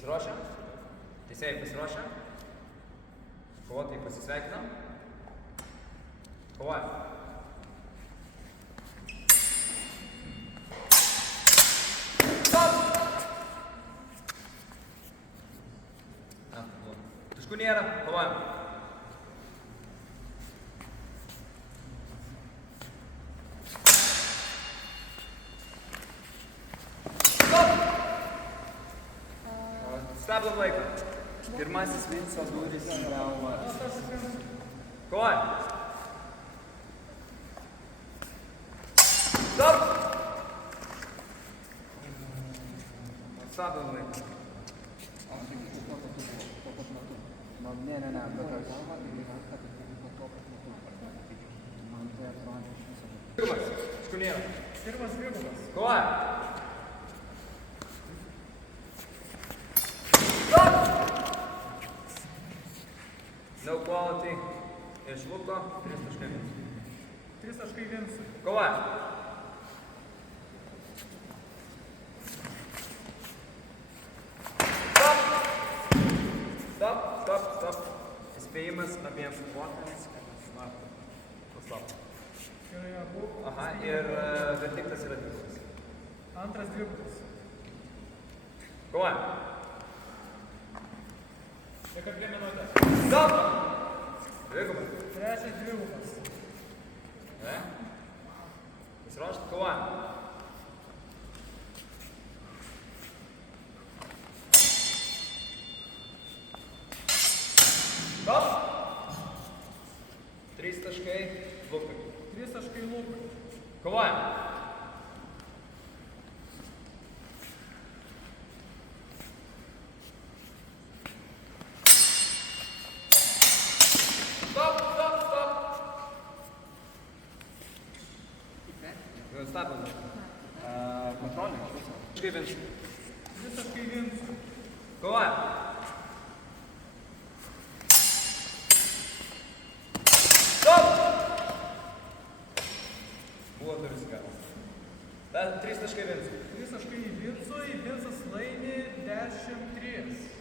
Pasiruošę? Teisėjai pasiruošę? Kovotojai pasisveikinam. Kovojam. Taškų nėra, kovojam. Stabdom laiką. Pirmasis Vinco durys trauma. Kovojam. Stop! Stabdom laiką. Ne, bet Dvigumas. Taškų nėra. Pirmas dvigumas. Kovojam. No quality. Iš Luko 3.1. 3.1. Kovojam. Stop. Įspėjimas abiems kovotojams. Stop. Gerai, abu. Aha, ir verdiktas yra dvigumas. Antras dvigumas. Kovojam. Lieka 2 minutės. Stop! Dvigumas. Trečias dvigumas. Ne? Pasiruošt, kovojam. Stop! 3 taškai Lukai. 3 taškai Lukai. Kovojam. Stop! Stabdom. Kontrolė. Taškai Vincui. 3 taškai Vincui. Kovojam. Stop! Buvo duris galas. 3 taškai Vincui. 3 taškai Vincui. Vincas laimi 10-3.